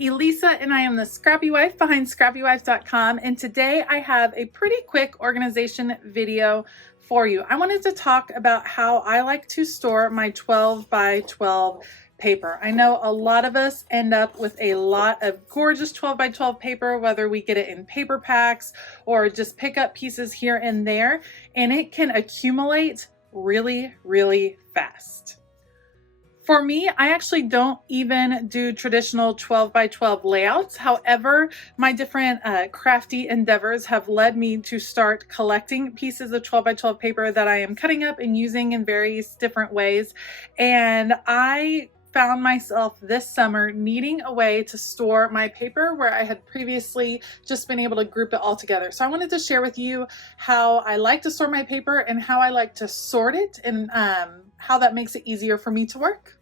Elisa and I am the Scrappy Wife behind scrappywife.com, and today I have a pretty quick organization video for you. I wanted to talk about how I like to store my 12 by 12 paper. I know a lot of us end up with a lot of gorgeous 12 by 12 paper, whether we get it in paper packs or just pick up pieces here and there, and it can accumulate really, really fast. For me, I actually don't even do traditional 12 by 12 layouts. However, my different crafty endeavors have led me to start collecting pieces of 12 by 12 paper that I am cutting up and using in various different ways. And I found myself this summer needing a way to store my paper where I had previously just been able to group it all together. So I wanted to share with you how I like to store my paper and how I like to sort it, and how that makes it easier for me to work.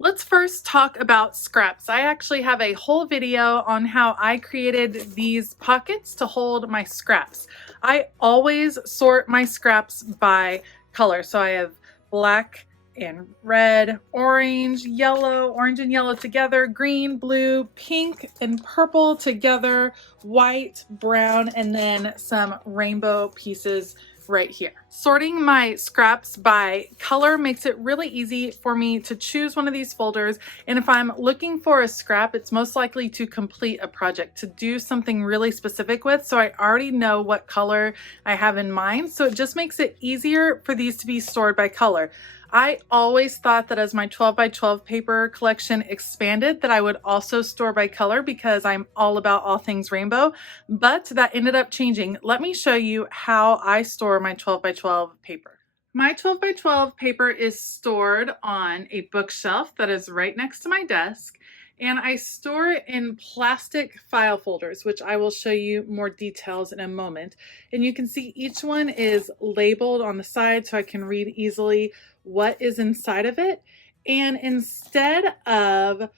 Let's first talk about scraps. I actually have a whole video on how I created these pockets to hold my scraps. I always sort my scraps by color. So I have black and red, orange, yellow, orange and yellow together, green, blue, pink and purple together, white, brown, and then some rainbow pieces right here. Sorting my scraps by color makes it really easy for me to choose one of these folders. And if I'm looking for a scrap, it's most likely to complete a project, to do something really specific with. So I already know what color I have in mind. So it just makes it easier for these to be stored by color. I always thought that as my 12 by 12 paper collection expanded that I would also store by color because I'm all about all things rainbow, but that ended up changing. Let me show you how I store my 12 by 12 paper. My 12 by 12 paper is stored on a bookshelf that is right next to my desk, and I store it in plastic file folders, which I will show you more details in a moment. And you can see each one is labeled on the side so I can read easily what is inside of it. And instead of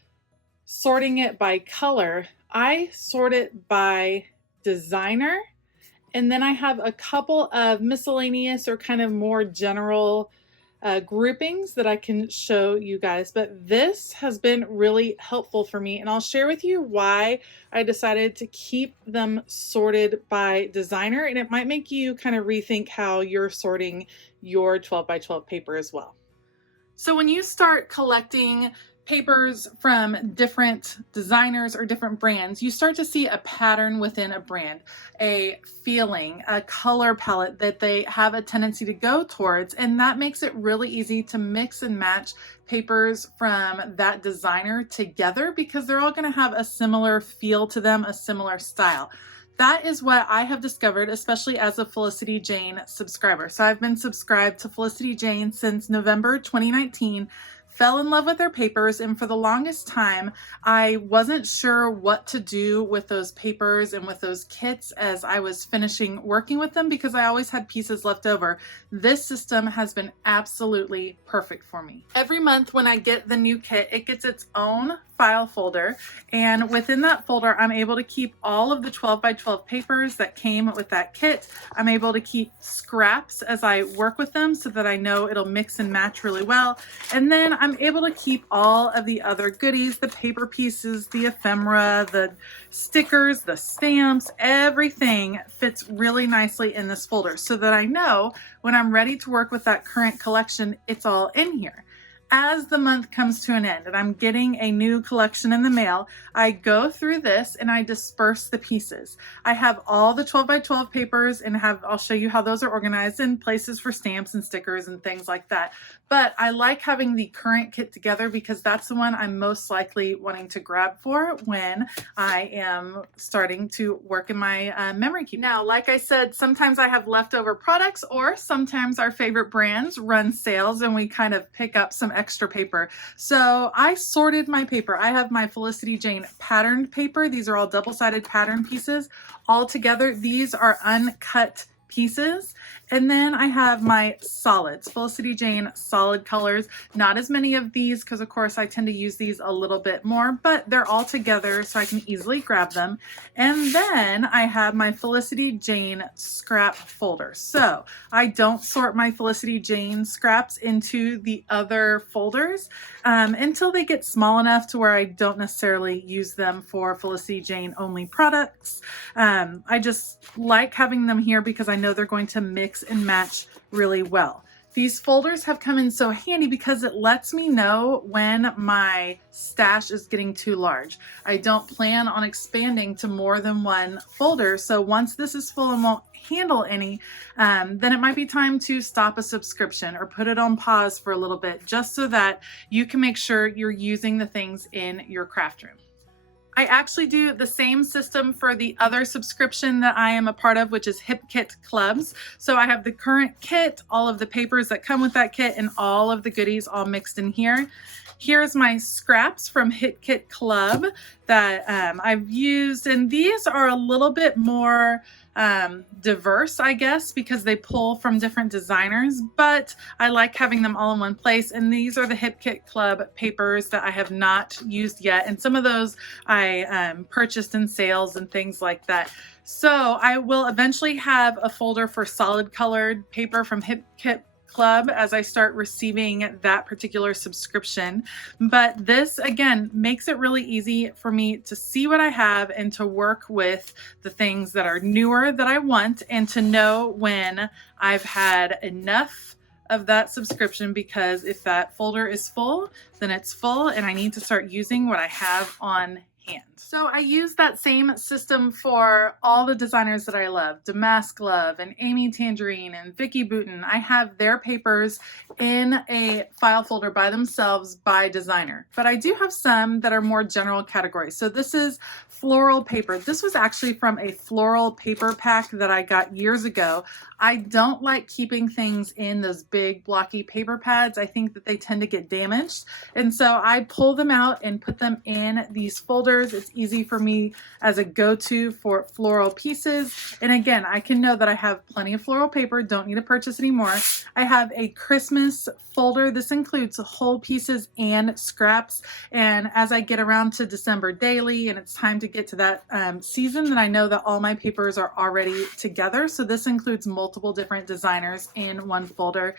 sorting it by color, I sort it by designer. And then I have a couple of miscellaneous or kind of more general groupings that I can show you guys, but this has been really helpful for me, and I'll share with you why I decided to keep them sorted by designer, and it might make you kind of rethink how you're sorting your 12 by 12 paper as well. So when you start collecting papers from different designers or different brands, you start to see a pattern within a brand, a feeling, a color palette that they have a tendency to go towards, and that makes it really easy to mix and match papers from that designer together because they're all going to have a similar feel to them, a similar style. That is what I have discovered, especially as a Felicity Jane subscriber. So I've been subscribed to Felicity Jane since November 2019. Fell in love with their papers, and for the longest time I wasn't sure what to do with those papers and with those kits as I was finishing working with them because I always had pieces left over. This system has been absolutely perfect for me. Every month when I get the new kit, it gets its own file folder, and within that folder I'm able to keep all of the 12 by 12 papers that came with that kit. I'm able to keep scraps as I work with them so that I know it'll mix and match really well, and then I'm able to keep all of the other goodies, the paper pieces, the ephemera, the stickers, the stamps. Everything fits really nicely in this folder so that I know when I'm ready to work with that current collection, it's all in here. As the month comes to an end and I'm getting a new collection in the mail, I go through this and I disperse the pieces. I have all the 12 by 12 papers and I'll show you how those are organized in places for stamps and stickers and things like that. But I like having the current kit together because that's the one I'm most likely wanting to grab for when I am starting to work in my memory keeping. Now, like I said, sometimes I have leftover products, or sometimes our favorite brands run sales and we kind of pick up some extra paper. So I sorted my paper. I have my Felicity Jane patterned paper. These are all double-sided pattern pieces all together. These are uncut pieces. And then I have my solids, Felicity Jane solid colors. Not as many of these because of course I tend to use these a little bit more, but they're all together so I can easily grab them. And then I have my Felicity Jane scrap folder. So I don't sort my Felicity Jane scraps into the other folders until they get small enough to where I don't necessarily use them for Felicity Jane only products. I just like having them here because I know they're going to mix and match really well. These folders have come in so handy because it lets me know when my stash is getting too large. I don't plan on expanding to more than one folder, so once this is full and won't handle any, then it might be time to stop a subscription or put it on pause for a little bit, just so that you can make sure you're using the things in your craft room. I actually do the same system for the other subscription that I am a part of, which is Hip Kit Clubs. So I have the current kit, all of the papers that come with that kit, and all of the goodies all mixed in here. Here's my scraps from Hip Kit Club that I've used, and these are a little bit more diverse, I guess, because they pull from different designers, but I like having them all in one place. And these are the Hip Kit Club papers that I have not used yet, and some of those I purchased in sales and things like that. So I will eventually have a folder for solid colored paper from Hip Kit Club as I start receiving that particular subscription. But this again makes it really easy for me to see what I have and to work with the things that are newer that I want, and to know when I've had enough of that subscription, because if that folder is full, then it's full and I need to start using what I have on hand. So I use that same system for all the designers that I love, Damask Love and Amy Tangerine and Vicky Boutin. I have their papers in a file folder by themselves by designer, but I do have some that are more general categories. So this is floral paper. This was actually from a floral paper pack that I got years ago. I don't like keeping things in those big blocky paper pads. I think that they tend to get damaged. And so I pull them out and put them in these folders. It's easy for me as a go-to for floral pieces. And again, I can know that I have plenty of floral paper, don't need to purchase anymore. I have a Christmas folder. This includes whole pieces and scraps. And as I get around to December daily and it's time to get to that season, then I know that all my papers are already together. So this includes multiple different designers in one folder.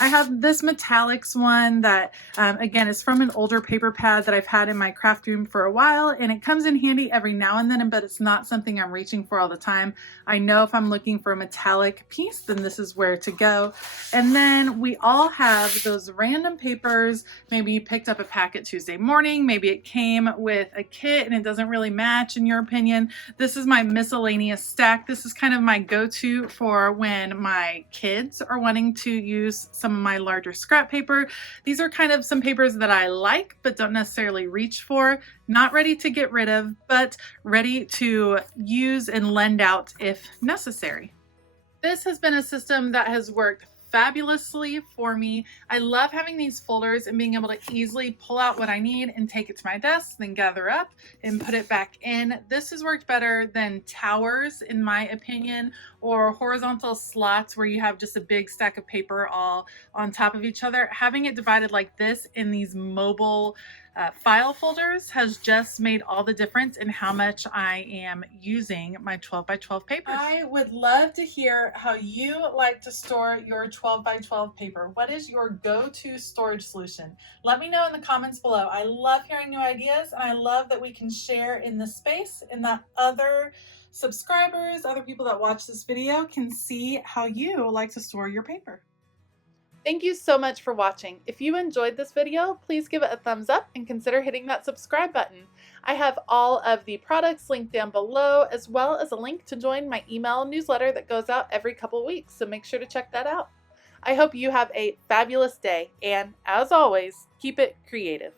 I have this metallics one that again is from an older paper pad that I've had in my craft room for a while, and it comes in handy every now and then, but it's not something I'm reaching for all the time. I know if I'm looking for a metallic piece, then this is where to go. And then we all have those random papers. Maybe you picked up a packet Tuesday morning, maybe it came with a kit and it doesn't really match in your opinion. This is my miscellaneous stack. This is kind of my go-to for when my kids are wanting to use some of my larger scrap paper. These are kind of some papers that I like but don't necessarily reach for, not ready to get rid of, but ready to use and lend out if necessary. This has been a system that has worked fabulously for me. I love having these folders and being able to easily pull out what I need and take it to my desk, then gather up and put it back in. This has worked better than towers, in my opinion, or horizontal slots where you have just a big stack of paper all on top of each other. Having it divided like this in these mobile file folders has just made all the difference in how much I am using my 12 by 12 paper. I would love to hear how you like to store your 12 by 12 paper. What is your go-to storage solution? Let me know in the comments below. I love hearing new ideas, and I love that we can share in this space and that other subscribers, other people that watch this video can see how you like to store your paper. Thank you so much for watching. If you enjoyed this video, please give it a thumbs up and consider hitting that subscribe button. I have all of the products linked down below, as well as a link to join my email newsletter that goes out every couple weeks, so make sure to check that out. I hope you have a fabulous day, and as always, keep it creative.